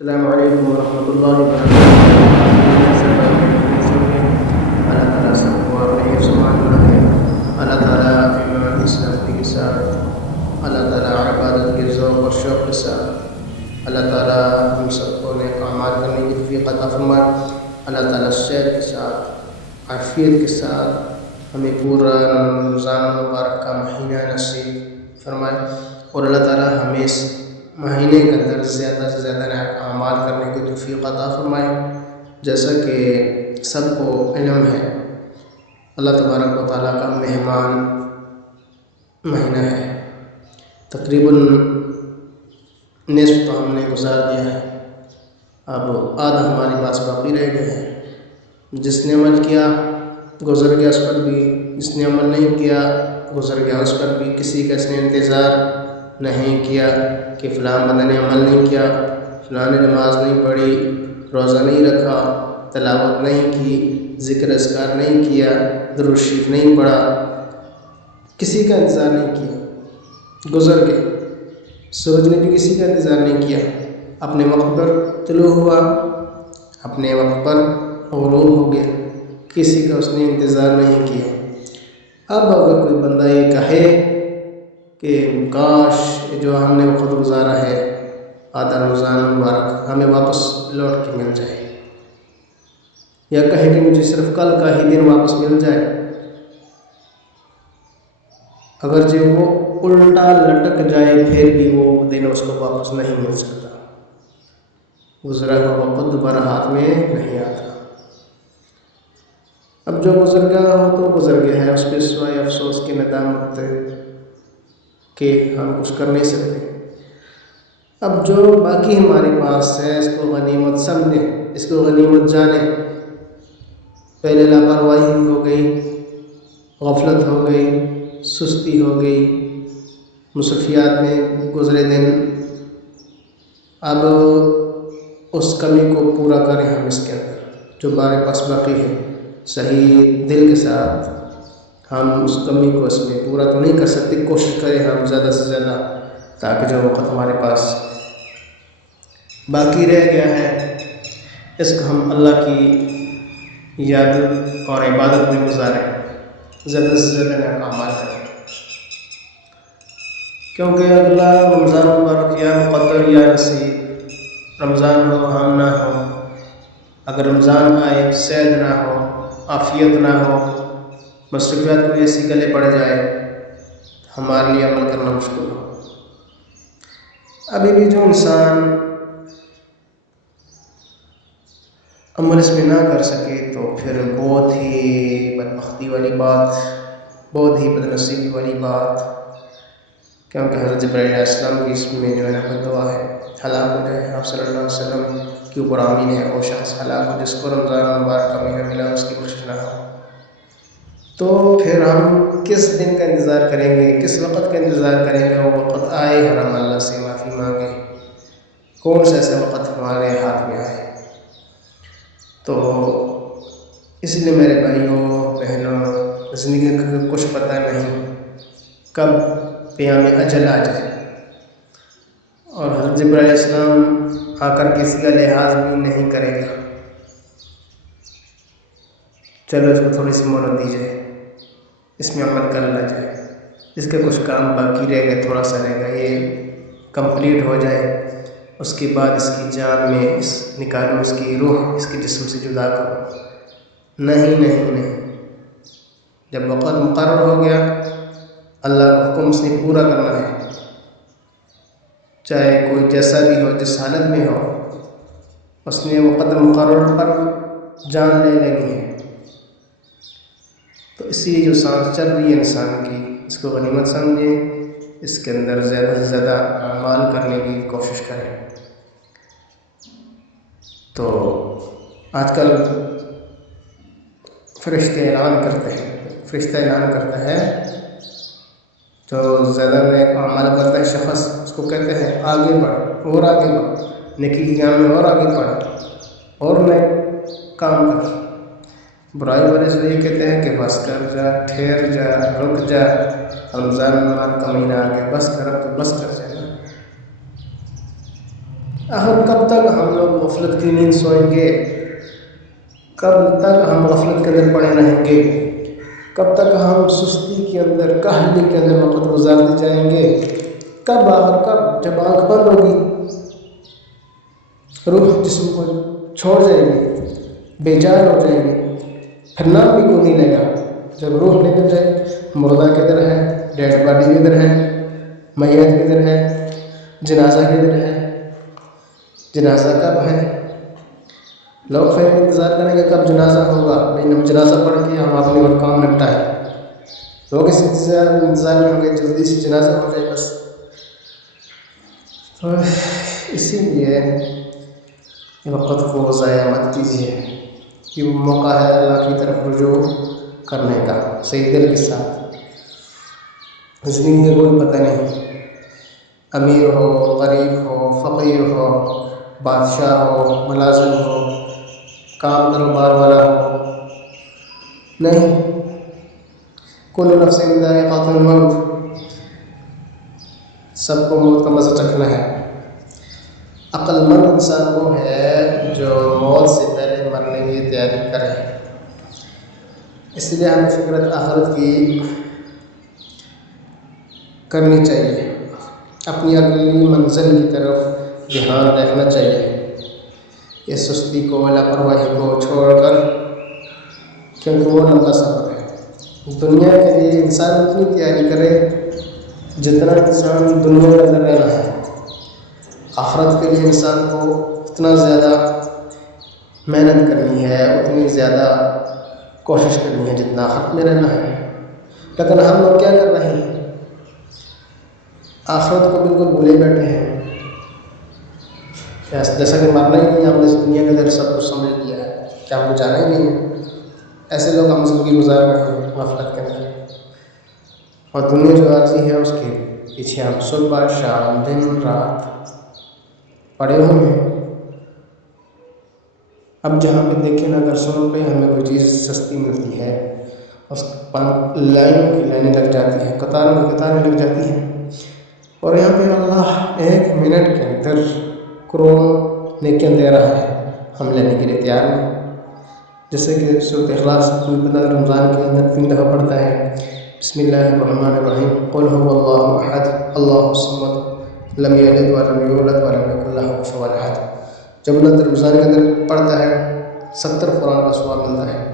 السلام علیکم ورحمۃ اللہ وبرکاتہ۔ اللہ تعالیٰ سب کو اپنے حفظ رکھے۔ اللہ تعالیٰ ایمان اسلام کے ساتھ، اللہ تعالیٰ عبادت کے ذوق اور شوق کے ساتھ اللہ تعالیٰ ہم سب کو نیک اعمال کرنے کی توفیق عطا فرمائے۔ اللہ تعالیٰ صحت کے ساتھ، عافیت کے ساتھ ہمیں پورا رمضان مبارک کا مہینہ نصیب فرمائے، اور اللہ تعالیٰ ہمیں اس مہینے کے اندر زیادہ سے زیادہ نیک اعمال کرنے کی توفیق عطا فرمائے۔ جیسا کہ سب کو علم ہے، اللہ تبارک و تعالیٰ کا مہمان مہینہ ہے۔ تقریباً نصف تو ہم نے گزار دیا ہے، اب آدھا ہمارے پاس باقی رہ گئے ہیں۔ جس نے عمل کیا گزر گیا، اس پر بھی، جس نے عمل نہیں کیا گزر گیا، اس پر بھی۔ کسی کا اس نے انتظار نہیں کیا کہ فلاں بندے نے عمل نہیں کیا، فلاں نے نماز نہیں پڑھی، روزہ نہیں رکھا، تلاوت نہیں کی، ذکر اذکار نہیں کیا، درود شریف نہیں پڑھا، کسی کا انتظار نہیں کیا، گزر گئے۔ سورج نے بھی کسی کا انتظار نہیں کیا، اپنے وقت پر طلوع ہوا، اپنے وقت پر غروب ہو گیا، کسی کا اس نے انتظار نہیں کیا۔ اب اگر کوئی بندہ یہ کہے کہ کاش جو ہم نے وقت گزارا ہے آدھا رمضان مبارک ہمیں واپس لوٹ کے مل جائے، یا کہے کہ مجھے صرف کل کا ہی دن واپس مل جائے، اگرچہ وہ الٹا لٹک جائے پھر بھی وہ دن اس کو واپس نہیں مل سکتا، گزرا ہوا وقت دوبارہ ہاتھ میں نہیں آتا۔ اب جو گزر گیا ہو تو گزر گیا ہے، اس پہ سوائے افسوس کی ندامت کہ ہم کچھ کر نہیں سکتے۔ اب جو باقی ہمارے پاس ہے اس کو غنیمت سمجھیں، اس کو غنیمت جانیں۔ پہلے لاپرواہی ہو گئی، غفلت ہو گئی، سستی ہو گئی، مصروفیات میں گزرے دن، اب اس کمی کو پورا کریں ہم اس کے اندر جو ہمارے پاس باقی ہے۔ صحیح دل کے ساتھ ہم اس کمی کو اس میں پورا تو نہیں کر سکتے، کوشش کریں ہم زیادہ سے زیادہ، تاکہ جو وقت ہمارے پاس باقی رہ گیا ہے اس کو ہم اللہ کی یاد اور عبادت میں گزاریں، زیادہ سے زیادہ نیک اعمال کریں، کیونکہ اگلا رمضان مبارک یا مقدر یا نصیب، رمضان ہو ہم نہ ہو، اگر رمضان آئے صحت نہ ہو، عافیت نہ ہو، مصروفیات کو ایسی گلے پڑ جائے، ہمارے لیے عمل کرنا مشکل ہو۔ ابھی بھی جو انسان عمل اس میں نہ کر سکے تو پھر بہت ہی بدبختی والی بات، بہت ہی بدنصیبی والی بات، کیونکہ حضرت جبرائیل علیہ السلام کی اس میں جو ہے نا دعا ہے، ہلاک ہو جائے آپ صلی اللہ علیہ وسلم کے اوپر آمین ہے، وہ شخص ہلاک ہو جس کو رمضان مبارک کا مہینہ ملا اس کی بخشش نہ ہو۔ تو پھر ہم کس دن کا انتظار کریں گے، کس وقت کا انتظار کریں گے؟ وہ وقت آئے اور ہم اللہ سے معافی مانگیں، کون سا ایسا وقت ہمارے ہاتھ میں آئے؟ تو اس لیے میرے بھائیوں بہنوں، زندگی کا کچھ پتہ نہیں کب قیام اجل آ جائے، اور حضرت جبرائیل علیہ السلام آ کر کسی کا لحاظ بھی نہیں کرے گا، چلو اس کو تھوڑی سی مہلت دی جائے، اس میں عمل کر لیا جائے، اس کے کچھ کام باقی رہ گئے، تھوڑا سا رہ گا، یہ کمپلیٹ ہو جائے، اس کے بعد اس کی جان میں اس نکالو، اس کی روح اس کے جسم سے جدا کرو۔ نہیں نہیں نہیں، جب وقت مقرر ہو گیا اللہ کا حکم اس نے پورا کرنا ہے، چاہے کوئی جیسا بھی ہو، جس حالت میں ہو، اس نے وقت مقرر پر جان لے لینی ہے۔ تو اسی جو سانس چل رہی ہے انسان کی، اس کو غنیمت سمجھیں، اس کے اندر زیادہ سے زیادہ اعمال کرنے کی کوشش کریں۔ تو آج کل فرشتے اعلان کرتے ہیں، فرشتہ اعلان کرتا ہے، جو زیادہ نیک اعمال کرتا ہے شخص، اس کو کہتے ہیں آگے بڑھ اور آگے بڑھ، نیکی کے کام میں اور آگے بڑھ اور نیک کام کر۔ برائی والے سے یہ کہتے ہیں کہ بس کر جا، ٹھہر جا، رک جا، رمضان مبارک کا مہینہ آ گیا، بس کر، اب تو بس کر جائے۔ آخر کب تک ہم لوگ غفلت کی نیند سوئیں گے؟ کب تک ہم غفلت کے اندر پڑے رہیں گے؟ کب تک ہم سستی کے اندر، کاہلی کے اندر وقت گزارتے جائیں گے؟ کب آخر کب؟ جب آنکھ بند ہوگی، روح جسم کو چھوڑ جائے گی، بے جان ہو جائے گی، پھر نام بھی کوئی نہیں لے گا۔ جب روح نکل جائے، مردہ کدھر ہے، ڈیڈ باڈی کدھر ہے، میت کدھر ہے، جنازہ کدھر ہے، جنازہ کب ہے؟ لوگ پھر انتظار کریں گے کب جنازہ ہوگا، لیکن ہم جنازہ پڑھ کے ہم اپنے اور کام نپٹائیں۔ لوگ اس انتظار میں ہوں گے جلدی سے جنازہ ہو جائے بس۔ تو اسی لیے وقت کو ضائع مت کیجیے، یہ وہ موقع ہے اللہ کی طرف رجوع کرنے کا صحیح دل کے ساتھ۔ زندگی میں کوئی پتہ نہیں، امیر ہو، غریب ہو، فقیر ہو، بادشاہ ہو، ملازم ہو، کام کاروبار والا ہو، نہیں، کل نفس ذائقۃ الموت، سب کو موت کا مزہ چکھنا ہے۔ عقل مند انسان وہ ہے جو موت سے پہلے مرنے کی تیاری کرے۔ اس لیے ہمیں فکرت آخرت کی کرنی چاہیے، اپنی اگلی منزل کی طرف دھیان رکھنا چاہیے، اس سستی کو، لاپرواہی کو چھوڑ کر، کیونکہ وہ لمبا سفر ہے۔ دنیا کے لیے انسان اتنی تیاری کرے جتنا انسان دنیا میں اندر رہنا ہے، آخرت کے لیے انسان کو اتنا زیادہ محنت کرنی ہے، اتنی زیادہ کوشش کرنی ہے جتنا آخرت میں رہنا ہے۔ لیکن ہم لوگ کیا کر رہے ہیں؟ آخرت کو بالکل بھولے بیٹھے ہیں، جیسا کہ مرنا ہی نہیں، ہم نے اس دنیا کے اندر سب کچھ سمجھ لیا ہے کہ ہم کو جانا ہی نہیں ہے۔ ایسے لوگ ہم زندگی گزار رہے ہیں غفلت کے اندر، اور دنیا جو عارضی ہے اس کے پیچھے ہم صبح شام دن رات پڑے ہوئے ہیں۔ اب جہاں پہ دیکھیں نا، اگر 100 روپے ہمیں کوئی چیز سستی ملتی ہے، اس لائنوں کی لائنیں لگ جاتی ہیں، قطاروں کی قطاریں لگ جاتی ہیں، اور یہاں پہ اللہ 1 منٹ کے اندر کروڑ نیکیاں دے رہا ہے، ہم لینے کے لیے تیار نہیں۔ جیسے کہ سورۃ اخلاص رمضان کے اندر 3 دفعہ پڑھتا ہے، بسم اللہ الرحمن الرحیم، قل هو اللہ احد اللہ الصمد لم یلد ولم یولد ولم یکن لہ کفوا احد۔ جب اللہ رمضان کے اندر پڑھتا ہے 70 قرآن کا ثواب ملتا ہے۔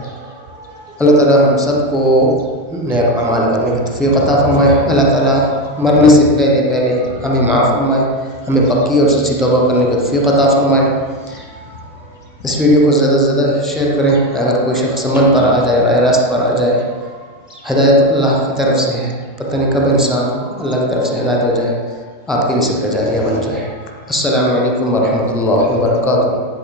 اللہ تعالیٰ ہم سب کو نیک اعمال کرنے کی توفیق عطا فرمائے۔ اللہ تعالیٰ مرنے سے پہلے ہمیں معاف فرمائے، ہمیں پکی اور سچی توبہ کرنے کی توفیق عطا فرمائے۔ اس ویڈیو کو زیادہ سے زیادہ شیئر کریں، اگر کوئی شخص عمل پر آ جائے، راہ راست پر آ جائے۔ ہدایت اللہ کی طرف سے ہے، پتہ نہیں کب انسان اللہ کی طرف سے ہدایت ہو جائے، آپ کی نصیحت کا ذریعہ بن جائے۔ السلام علیکم ورحمۃ اللہ وبرکاتہ۔